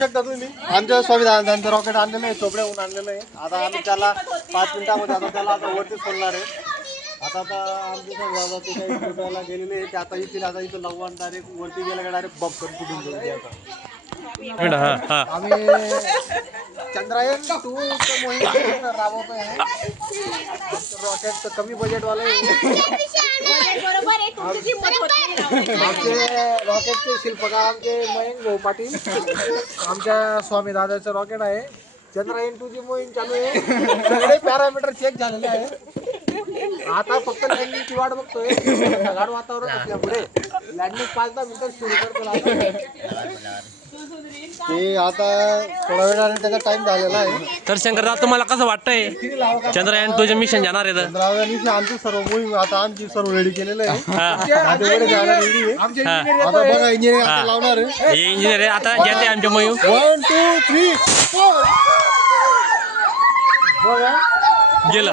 शकता तुम्ही आमच्या स्वामी रॉकेट आणलेलं आहे चोपड्याहून आणलेलं आहे. आता आम्ही त्याला पाच मिनिटामध्ये आता त्याला आता वरती सोडणार आहे. आता आता आमचे दादा ते काही गेलेले आहे. ते आता इथे आता इथं लावू डायरेक्ट वरती गेलं का डायरेक्ट बंप करून कुठून जाऊ आता आम्ही चंद्रायन टू मोहीम राबवतोय रॉकेट कमी बजेटवाले. आमचे रॉकेटचे शिल्पकार आमचे मयंक भाऊ पाटील आमच्या स्वामी दादाचं रॉकेट आहे चंद्रायन टू ची मोहीम चालू आहे सगळे पॅरामीटर चेक झालेले आहे आता फक्त लँडिंगची वाट बघतोय. ढगाळ वातावरण असल्यामुळे लँडिंग पाच दहा मिनिटं सुरू करतो आता. ते आता थोड्या वेळाने त्याचा टाइम झालेला आहे. तर शंकरराव तुम्हाला कसं वाटतंय? चंद्रयान तुझे मिशन जाणार आहे तर? आमची सर्व मोहीम आता आमची सर्व रेडी केलेलं आहे. हा. आता एवढे जायला आहे. आता बघा इंजिनिअरिंग आता लावणार आहे. हे इंजिनियर आता आमच्या मोहीम वन टू थ्री फोर बघा गेलं.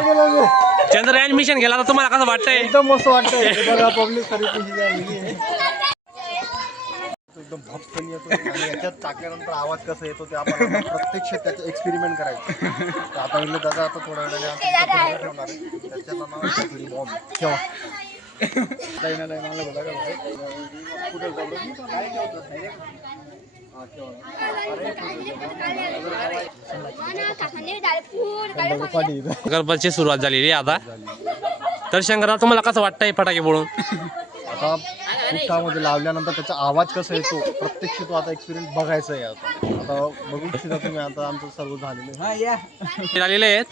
चंद्रयान मिशन गेला तर तुम्हाला कसं वाटतंय? एकदम मस्त वाटतंय. बघा पब्लिक सर्विस झालेली आहे. एकदम भपकन येतो आणि याच्यात टाकल्यानंतर आवाज कसा येतो ते आपण आता प्रत्यक्ष त्याचं एक्सपेरिमेंट करायचं. तर आता म्हणलं दादा आता थोड्या वेळाने ठेवणार आहे. नाव आहे ठेवा. बघा. कुठं जाऊ गरबाची सुरुवात झालेली आहे आता. तर शंकरराव तुम्हाला कसं वाटतंय फटाके बोलून? आता पुष्टामध्ये लावल्यानंतर त्याचा आवाज कसा येतो? प्रत्यक्ष तो आता एक्सपिरियन्स बघायचा आहे आता. आता बघू इच्छिता तुम्ही आता आमचं सर्व झालेलं आहे. झालेले आहेत?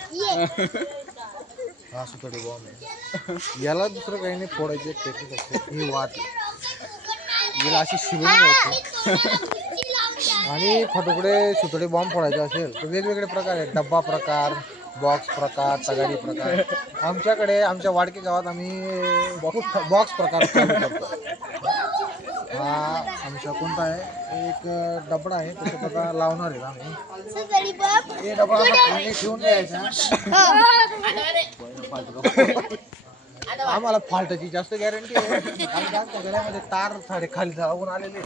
हा सुतडे बॉम्ब याला दुसरं काही नाही फोडायची एक टेक्निक असते. ही वाट. याला अशी शिवून घ्यायची आणि फटुकडे सुतडे बॉम्ब फोडायचे असेल तर वेगवेगळे प्रकार आहेत. डब्बा प्रकार बॉक्स प्रकार तगारी प्रकार. आमच्याकडे आमच्या वाडके गावात आम्ही बॉक्स बॉक्स प्रकार चालू करतो. हा आमचा कोणता आहे? एक डबडा आहे त्याचा आता लावणार आहे आम्ही. हे डबडा आता ठेवून द्यायचा. आम्हाला फाल्टाची जास्त गॅरंटी आहे. आमच्या आमच्या घरामध्ये तार साडे खाली जाऊन आलेले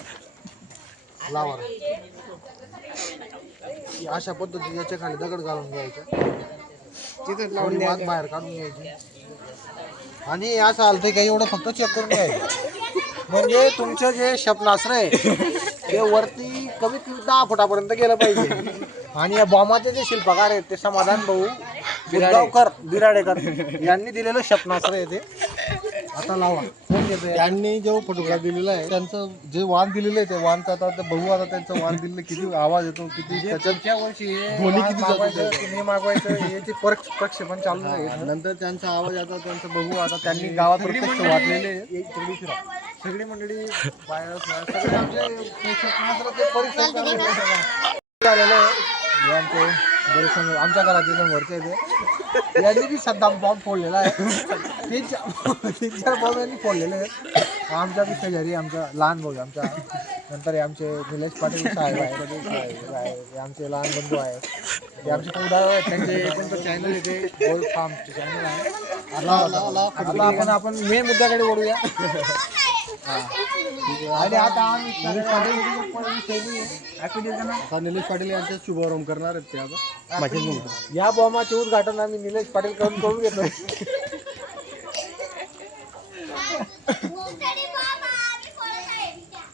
लावा. अशा पद्धती याच्या खाली दगड घालून घ्यायचा. तिथे लावून वाघ बाहेर काढून घ्यायची. आणि असं आलं काही एवढं फक्त चेक करून घ्यायचं. म्हणजे तुमचं जे क्षेपणास्त्र आहे ते वरती कमीत कमी दहा फुटापर्यंत गेलं पाहिजे. आणि या बॉम्बाचे जे शिल्पकार आहेत ते समाधान भाऊ बिराडेकर बिराडेकर यांनी दिलेलं क्षेपणास्त्र आहे ते. आता लावा? त्यांनी जो फोटोग्राफ दिलेला आहे त्यांचं जे वाण दिलेलं आहे ते वाणचं आता ते बघू आता त्यांचं वाण दिलेलं किती आवाज येतो किती त्याच्या वर्षी ध्वनी किती मागवायचं याचे प्रक्षेपण चालू आहे नंतर त्यांचा आवाज आता त्यांचं बघू आता त्यांनी गावात प्रत्यक्ष वाटलेले. सगळी मंडळी बाहेर सगळे आमचे परिसर आहे. झालेलं आहे आमच्या घरात एकदम वरचे आहे यांनी बी सध्या बॉम्ब फोडलेला आहे. तीन चार तीन चार बॉम्ब यांनी फोडलेले आहेत. आमच्या बी शेजारी आमचा लहान भाऊ आमचा. नंतर हे आमचे निलेश पाटील साहेब आहे प्रदीप साहेब आहे हे आमचे लहान बंधू आहे हे आमचे कुडाळ आहेत. त्यांचे त्यांचं चॅनल येते गोल्ड फार्मचे चॅनल आहे. आता आपण आपण मेन मुद्द्याकडे वळूया. आणि आता आम्ही निलेश पाटील यांचा शुभारंभ करणार आहेत ते आता. या बॉम्बाचे उद्घाटन आम्ही निलेश पाटील कडून करून घेतो.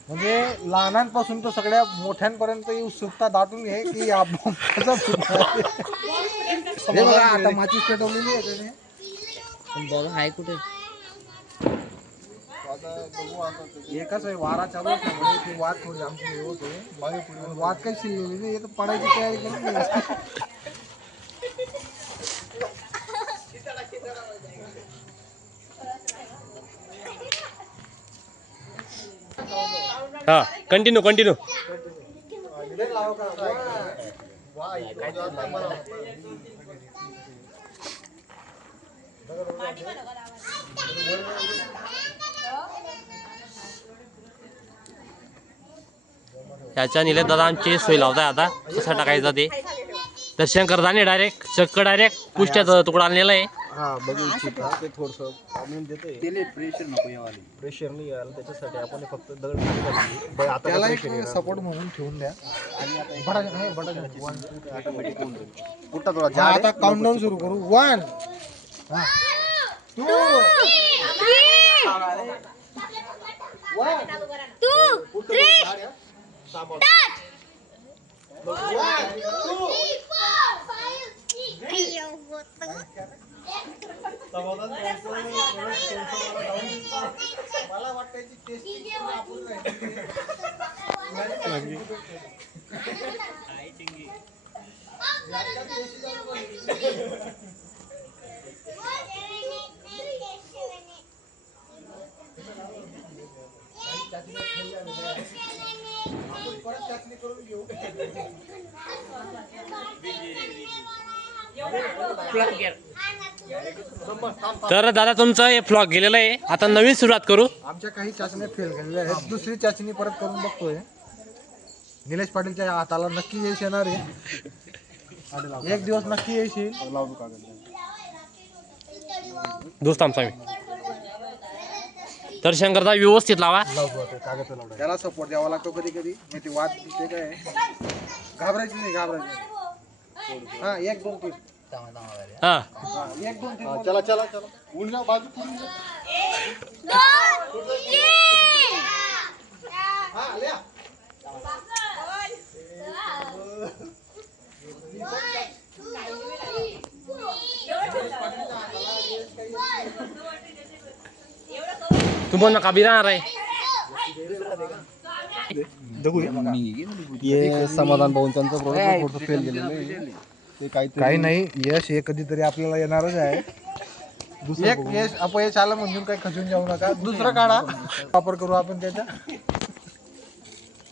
म्हणजे लहानांपासून तर सगळ्या मोठ्यांपर्यंत ही उत्सुकता दाटून आहे की या बॉम्ब कसा फुटणार हे बघा आता माचीस पेटवलेली आहे त्याने. पण बघा आहे कुठे? हे कसं आहे वारा चालू असल्यामुळे ते वाद थोडी आमची हे होते. मागे पुढे वाद काही शिरलेली नाही हे तर पडायची तयारी केली हा कंटिन्यू कंटिन्यू याच्या निले दादा आमची सोय लावताय आता. कसा टाकायचा ते. तर शंकर दाणे डायरेक्ट चक्क डायरेक्ट पुष्ट्याचा तुकडा आणलेला आहे. हा बघू इच्छिता. ते थोडस आम्ही देतोय. प्रेशर नको यावाली प्रेशर नाही यायला त्याच्यासाठी आपण हे फक्त दगड खाली घातली. ब- आता त्याला एक pressure येणार सपोर्ट म्हणून ठेवून द्या. बटाटा नाही बटाटा नाही. One, two, three. automatic होऊन जाईल. कुठला थोडा हा, जाड आता आहे? काउंटडाऊन सुरू करू. One two मला वाटायची टेस्टिंग आपण परत चाचणी करून घेऊ. तर दादा तुमचं हे फ्लॉग गेलेलं आहे. आता नवीन सुरुवात करू. आमच्या काही चाचण्या फेल गेलेल्या आहेत. दुसरी चाचणी परत करून बघतोय. निलेश पाटीलच्या हाताला नक्की यश येणार आहे. एक दिवस नक्की यश येईल. लावतो कागद दोस्त आमचा मी. तर शंकरदा व्यवस्थित लावा त्याला सपोर्ट द्यावा लागतो कधी कधी नाही ते वाद ते काय आहे. घाबरायचं नाही घाबरायचं नाही. हा एक दोन तीन हा हा, एक दोन तीन चला चला चला जा बाजू पुढून जा. हा लिहा. बी राहणार आहे हे समाधान भाऊन त्यांचं प्रोडक्ट थोडं फेल गेलेलं आहे. ते काहीतरी काही नाही यश हे कधीतरी आपल्याला येणारच आहे. एक यश अपयश आलं म्हणून काही खचून जाऊ नका. दुसरं काढा. वापर करू आपण त्याचा.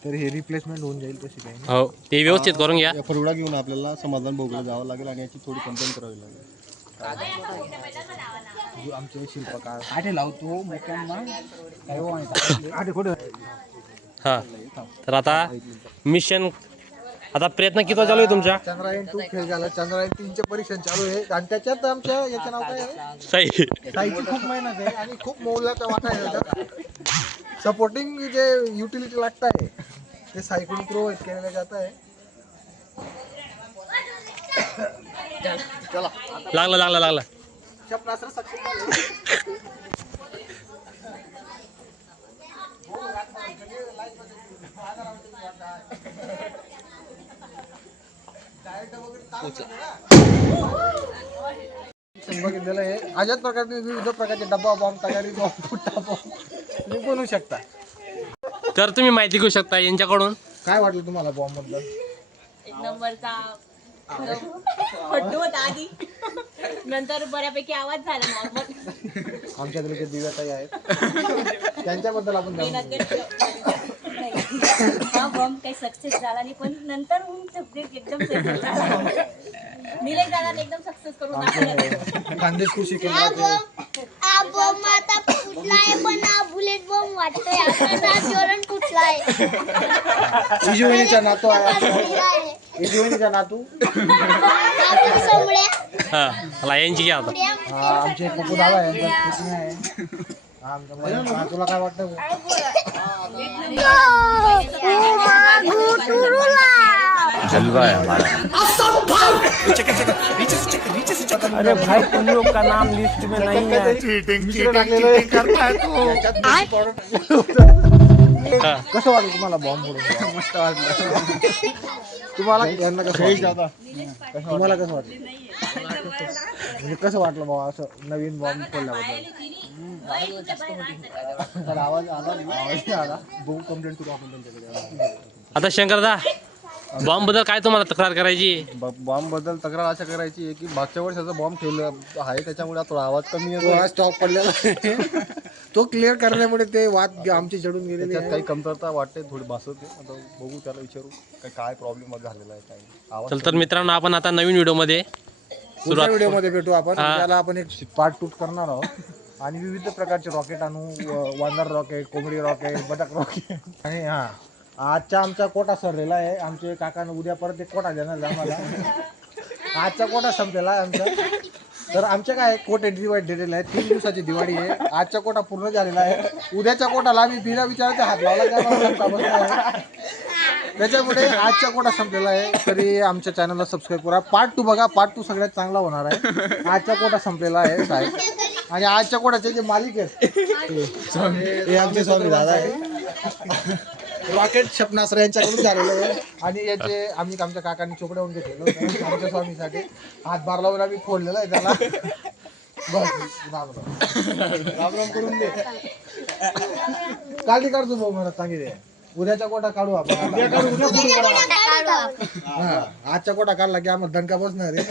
तर हे रिप्लेसमेंट होऊन जाईल तशी काही नाही. हो ते व्यवस्थित करून घ्या. या फरवडा घेऊन आपल्याला समाधान भाऊकडे जावं लागेल आणि याची थोडी कंप्लेंट करावी लागेल. आमचे शिल्पकार. हा तर आता मिशन आता प्रयत्न किती चालू आहे तुमच्या? चंद्रायन टू फेल झाला. चंद्रायन तीनचे परीक्षण चालू आहे. आणि त्याच्यात आमच्या याचं नाव काय आहे? सही साईची खूप मेहनत आहे आणि खूप मोलाचा वाटा आहे त्याच्यात. सपोर्टिंग जे युटिलिटी लागत आहे ते साईकडून प्रोव्हाइड केलेलं जात आहे. लागलं लागलं लागलं. क्षेपणास्त्र सक्षम. बघितलेलं आहे. अशाच प्रकारचे विविध प्रकारचे डब्बा बॉम्ब तयारी बॉम्ब बनवू शकता. तर तुम्ही माहिती घेऊ शकता यांच्याकडून. काय वाटलं तुम्हाला बॉम्बबद्दल? एक नंबरचा फड्डू होता आधी. नंतर बऱ्यापैकी आवाज झाला नॉर्मल आमच्याकडे जे दिव्याताई आहेत. त्यांच्याबद्दल आपण जाणून मेहनत घेऊ. घेतली हा बॉम्ब काही सक्सेस झाला नाही पण नंतर एकदम success झाला. दादा एकदम सक्सेस करून दाखवलं आमचे खानदेश कृषी केंद्राचे हा बॉम्ब आता फुटला आहे पण हा बुलेट बॉम्ब वाटतोय. आता ज्वलन फुटला आहे इजुवनीचा नातू आहे. फुटला आहे इजुवनीचा नातू आपण समळे हा मला यांची घ्या आता हा, आमचे पप्पू दादा आहे यांचा पुतण्या आहे हा, आमचा महिला. हा, तुला काय वाटतं हा. कसं वाटलं तुम्हाला बॉम्ब फोडून मस्त वाटलं. तुम्हाला? यांना कसं वाटलं? तुम्हाला कसं वाटलं? म्हणजे कसं वाटलं बाबा असं नवीन बॉम्ब फोडल्याबद्दल तर आवाज आला. आवाज नाही आला. बघू कंप्लेंट करू आपण त्यांच्याकडे. आता शंकरदा बॉम्बबद्दल काय तुम्हाला तक्रार करायची? बॉम्बबद्दल तक्रार अशा करायची आहे की मागच्या वर्षाचा बॉम्ब ठेवला आहे त्याच्यामुळे थोडा आवाज कमी तो येतो आज स्टॉप पडलेला आहे. तो क्लिअर करण्यामुळे ते वाद आमचे चढून गेलेले त्याच्यात आहे. काही कमतरता वाटते थोडी भासवते आता बघू त्याला विचारू. काय काय प्रॉब्लेम झालेला आहे काय आवाज चल तर मित्रांनो आपण आता नवीन व्हिडिओमध्ये पुढच्या सुरुवात व्हिडिओमध्ये भेटू आपण. त्याला आपण एक पार्ट टूट करणार आहोत. आणि विविध प्रकारचे रॉकेट आणू. व- वानर रॉकेट कोंबडी रॉकेट बटक रॉकेट आणि हा आजचा आमचा कोटा सरलेला आहे. आमचे काकानं उद्या परत एक कोटा देणार आहे आम्हाला. आजचा कोटा संपलेला आहे आमचा. तर आमच्या काय कोट एंट्री वाईट डेटेल आहे. तीन दिवसाची दिवाळी आहे. आजचा कोटा पूर्ण झालेला आहे. उद्याच्या कोटाला आम्ही बिना विचारायचा हात लावला त्याच्यामुळे आजचा कोटा संपलेला आहे. तरी आमच्या चॅनलला सबस्क्राईब करा. पार्ट टू बघा. पार्ट टू सगळ्यात चांगला होणार आहे. आजचा कोटा संपलेला आहे साहेब. आणि आजच्या कोटाचे जे मालिक आहेत. हे आमचे स्वामी दादा आहे रॉकेट क्षपणास्त्र यांच्याकडून झालेलं आहे. आणि याचे आम्ही आमच्या काकांनी चोपड्याहून घेतलेलं होतं आमच्या स्वामीसाठी. हातभार लावून आम्ही फोडलेला आहे त्याला. बस राम राम राम राम करून दे. काढतो भाऊ मला सांगितले. उद्याचा कोटा काढू आपण. हा आजचा कोटा काढला की आम्हाला दणका बसणार आहे.